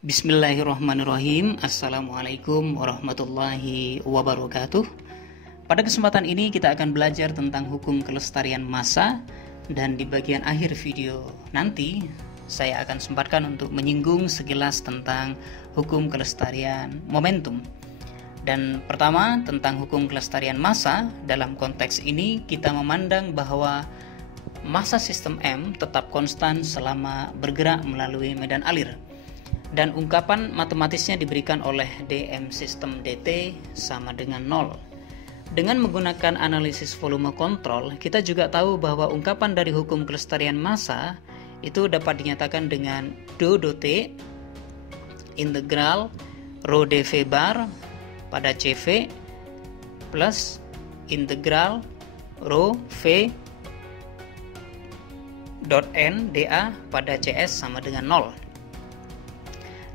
Bismillahirrahmanirrahim. Assalamualaikum warahmatullahi wabarakatuh. Pada kesempatan ini kita akan belajar tentang hukum kelestarian massa, dan di bagian akhir video nanti saya akan sempatkan untuk menyinggung sekilas tentang hukum kelestarian momentum. Dan pertama, tentang hukum kelestarian massa. Dalam konteks ini kita memandang bahwa massa sistem M tetap konstan selama bergerak melalui medan alir. Dan ungkapan matematisnya diberikan oleh dm sistem dt sama dengan 0. Dengan menggunakan analisis volume kontrol, kita juga tahu bahwa ungkapan dari hukum kelestarian massa itu dapat dinyatakan dengan dot integral rho dv bar pada cv plus integral rho v dot n dA pada CS sama dengan 0.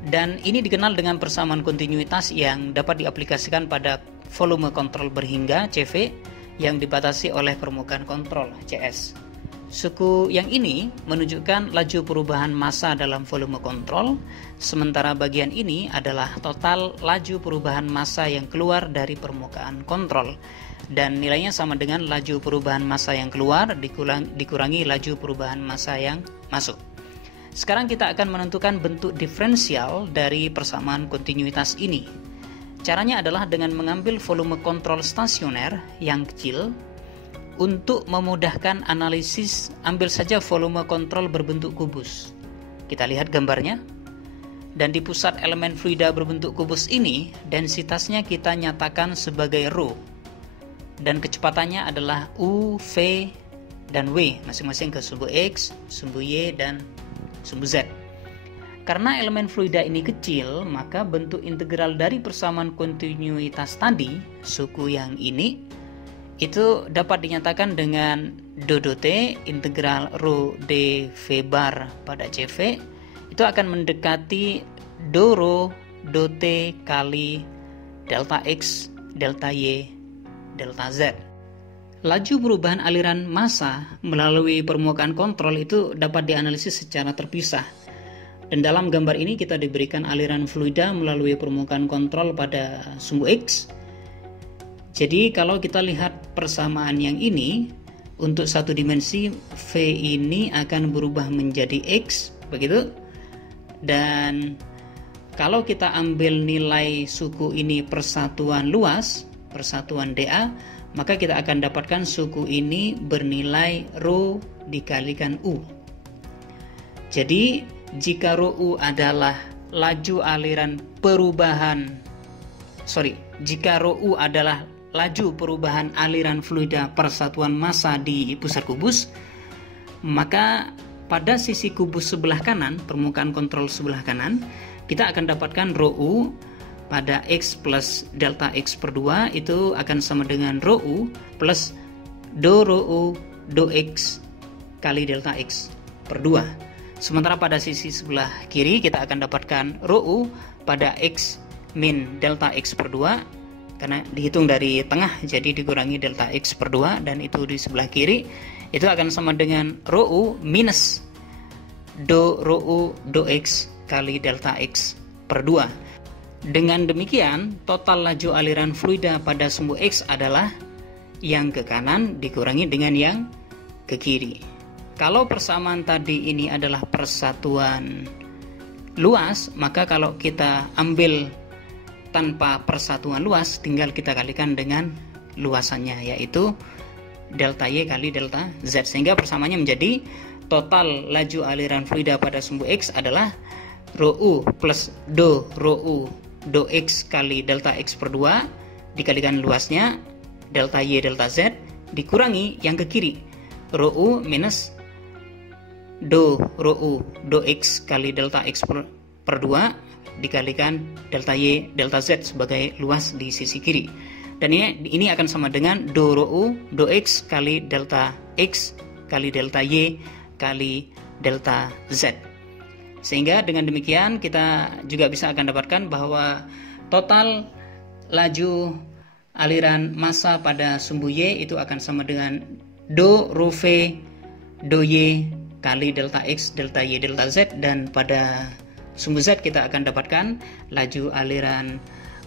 Dan ini dikenal dengan persamaan kontinuitas yang dapat diaplikasikan pada volume kontrol berhingga CV yang dibatasi oleh permukaan kontrol CS. Suku yang ini menunjukkan laju perubahan massa dalam volume kontrol, sementara bagian ini adalah total laju perubahan massa yang keluar dari permukaan kontrol. Dan nilainya sama dengan laju perubahan massa yang keluar dikurangi laju perubahan massa yang masuk. Sekarang kita akan menentukan bentuk diferensial dari persamaan kontinuitas ini. Caranya adalah dengan mengambil volume kontrol stasioner yang kecil. Untuk memudahkan analisis, ambil saja volume kontrol berbentuk kubus. Kita lihat gambarnya. Dan di pusat elemen fluida berbentuk kubus ini, densitasnya kita nyatakan sebagai rho. Dan kecepatannya adalah U, V, dan W, masing-masing ke sumbu X, sumbu Y, dan sumbu Z. Karena elemen fluida ini kecil, maka bentuk integral dari persamaan kontinuitas tadi, suku yang ini, itu dapat dinyatakan dengan dot integral rho dv bar pada CV, itu akan mendekati do rho dot kali delta X, delta Y, delta Z. Laju perubahan aliran massa melalui permukaan kontrol itu dapat dianalisis secara terpisah. Dan dalam gambar ini kita diberikan aliran fluida melalui permukaan kontrol pada sumbu X. Jadi kalau kita lihat persamaan yang ini, untuk satu dimensi V ini akan berubah menjadi X, begitu. Dan kalau kita ambil nilai suku ini persatuan luas, persatuan dA, maka kita akan dapatkan suku ini bernilai rho dikalikan U. Jadi jika rho U adalah laju aliran perubahan, jika rho U adalah laju perubahan aliran fluida persatuan massa di pusat kubus, maka pada sisi kubus sebelah kanan, permukaan kontrol sebelah kanan, kita akan dapatkan rho U pada X plus delta X per 2 itu akan sama dengan rho U plus do rho U do X kali delta X per 2. Sementara pada sisi sebelah kiri kita akan dapatkan rho U pada X min delta X per 2, karena dihitung dari tengah jadi dikurangi delta X per 2, dan itu di sebelah kiri itu akan sama dengan rho U minus do rho U do X kali delta X per 2. Dengan demikian, total laju aliran fluida pada sumbu X adalah yang ke kanan dikurangi dengan yang ke kiri. Kalau persamaan tadi ini adalah persatuan luas, maka kalau kita ambil tanpa persatuan luas, tinggal kita kalikan dengan luasannya, yaitu delta Y kali delta Z. Sehingga persamaannya menjadi total laju aliran fluida pada sumbu X adalah rho U plus do rho U do X kali delta X per 2 dikalikan luasnya delta Y delta Z dikurangi yang ke kiri rho U minus do rho U do X kali delta X per 2 dikalikan delta Y delta Z sebagai luas di sisi kiri. Dan ini akan sama dengan do rho U do X kali delta X kali delta Y kali delta Z. Sehingga dengan demikian kita juga bisa akan dapatkan bahwa total laju aliran massa pada sumbu Y itu akan sama dengan do rho V do Y kali delta X delta Y delta Z, dan pada sumbu Z, kita akan dapatkan laju aliran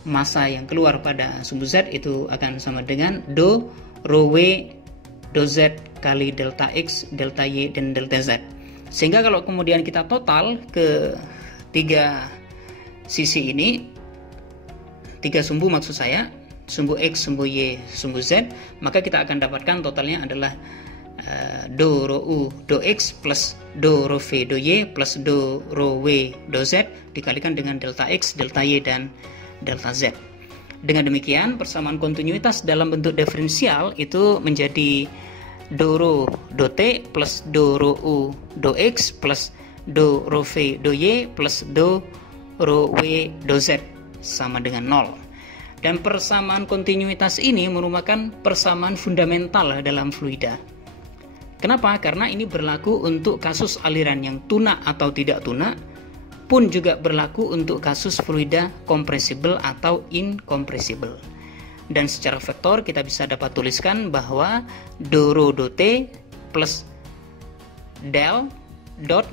massa yang keluar pada sumbu Z itu akan sama dengan do rho W do Z kali delta X, delta Y, dan delta Z. Sehingga kalau kemudian kita total ke tiga sisi ini, tiga sumbu maksud saya, sumbu X, sumbu Y, sumbu Z, maka kita akan dapatkan totalnya adalah do rho U do X plus do rho V do Y plus do rho W do Z dikalikan dengan delta X, delta Y, dan delta Z. Dengan demikian, persamaan kontinuitas dalam bentuk diferensial itu menjadi do rho do T plus do rho U do X plus do rho V do Y plus do rho W do Z sama dengan 0. Dan persamaan kontinuitas ini merupakan persamaan fundamental dalam fluida. Kenapa? Karena ini berlaku untuk kasus aliran yang tuna atau tidak tuna, pun juga berlaku untuk kasus fluida kompresibel atau incompressible. Dan secara vektor kita bisa dapat tuliskan bahwa do rho do T plus del dot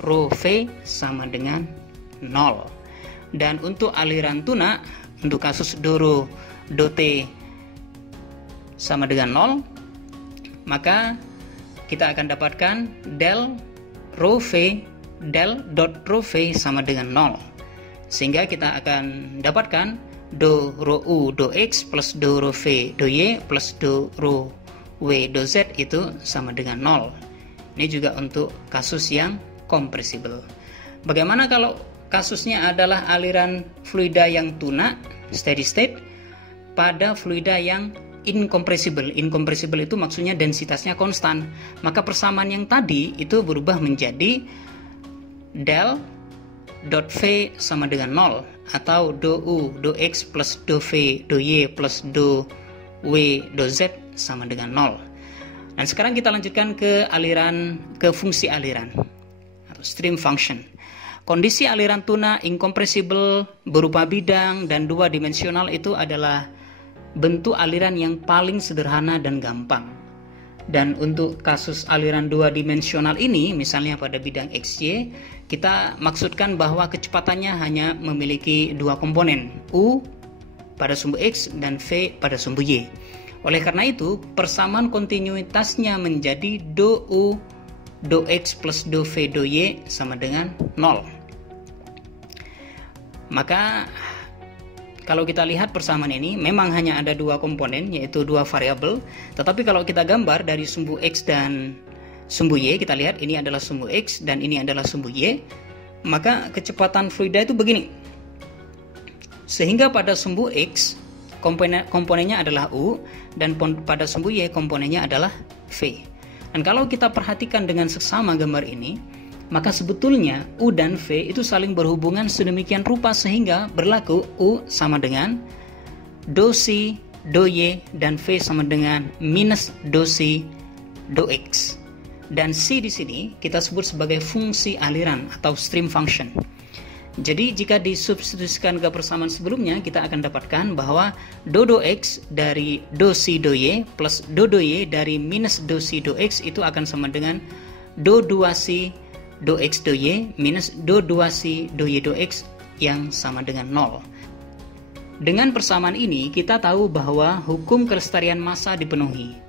rho V sama dengan 0. Dan untuk aliran tuna, untuk kasus do rho do T sama dengan 0, maka kita akan dapatkan del rho V del dot rho V sama dengan 0. Sehingga kita akan dapatkan do rho U do X plus do rho V do Y plus do rho W do Z itu sama dengan 0. Ini juga untuk kasus yang kompresibel. Bagaimana kalau kasusnya adalah aliran fluida yang tuna, steady state, pada fluida yang incompressible. Incompressible itu maksudnya densitasnya konstan. Maka persamaan yang tadi itu berubah menjadi del dot V sama dengan 0 atau do U do X plus do V do Y plus do W do Z sama dengan 0. Dan sekarang kita lanjutkan ke fungsi aliran atau stream function. Kondisi aliran tuna incompressible berupa bidang dan dua dimensional itu adalah bentuk aliran yang paling sederhana dan gampang. Dan untuk kasus aliran dua dimensional ini, misalnya pada bidang XY, kita maksudkan bahwa kecepatannya hanya memiliki dua komponen, U pada sumbu X dan V pada sumbu Y. Oleh karena itu, persamaan kontinuitasnya menjadi do U do X plus do V do Y sama dengan 0. Maka kalau kita lihat persamaan ini memang hanya ada dua komponen, yaitu dua variabel. Tetapi kalau kita gambar dari sumbu X dan sumbu Y, kita lihat ini adalah sumbu X dan ini adalah sumbu Y, maka kecepatan fluida itu begini. Sehingga pada sumbu X komponennya adalah U dan pada sumbu Y komponennya adalah V. Dan kalau kita perhatikan dengan seksama gambar ini, maka sebetulnya U dan V itu saling berhubungan sedemikian rupa sehingga berlaku U sama dengan do C, do Y, dan V sama dengan minus do C, do X. Dan C di sini kita sebut sebagai fungsi aliran atau stream function. Jadi jika disubstitusikan ke persamaan sebelumnya, kita akan dapatkan bahwa do X dari do C, do Y plus do Y dari minus do C, do X itu akan sama dengan do 2C, do X do Y minus do 2C do Y do X yang sama dengan 0. Dengan persamaan ini kita tahu bahwa hukum kelestarian massa dipenuhi.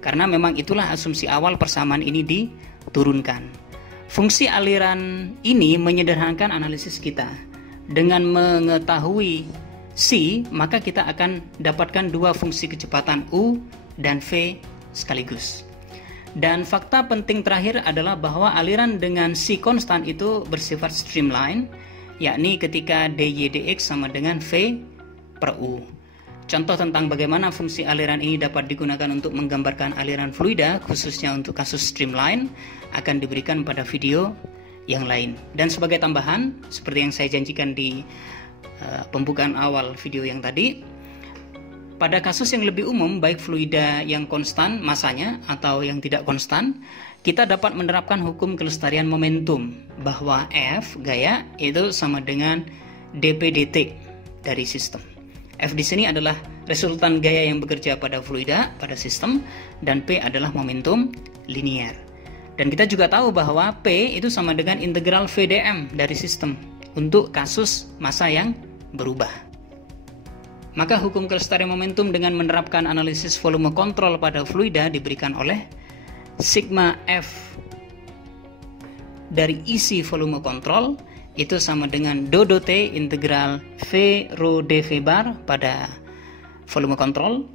Karena memang itulah asumsi awal persamaan ini diturunkan. Fungsi aliran ini menyederhanakan analisis kita. Dengan mengetahui C, maka kita akan dapatkan dua fungsi kecepatan U dan V sekaligus. Dan fakta penting terakhir adalah bahwa aliran dengan C konstan itu bersifat streamline, yakni ketika dy dx sama dengan V per U. Contoh tentang bagaimana fungsi aliran ini dapat digunakan untuk menggambarkan aliran fluida, khususnya untuk kasus streamline, akan diberikan pada video yang lain. Dan sebagai tambahan, seperti yang saya janjikan di pembukaan awal video yang tadi, pada kasus yang lebih umum, baik fluida yang konstan masanya atau yang tidak konstan, kita dapat menerapkan hukum kelestarian momentum bahwa F gaya itu sama dengan dp dt dari sistem. F di sini adalah resultan gaya yang bekerja pada fluida, pada sistem, dan P adalah momentum linear. Dan kita juga tahu bahwa P itu sama dengan integral VdM dari sistem. untuk kasus massa yang berubah. Maka hukum kelestarian momentum dengan menerapkan analisis volume kontrol pada fluida diberikan oleh sigma F dari isi volume kontrol itu sama dengan dou T integral V rho dV bar pada volume kontrol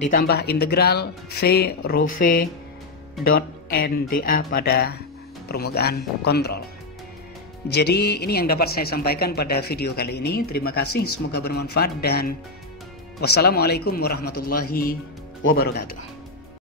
ditambah integral V rho V dot NdA pada permukaan kontrol. Jadi ini yang dapat saya sampaikan pada video kali ini. Terima kasih, semoga bermanfaat dan wassalamualaikum warahmatullahi wabarakatuh.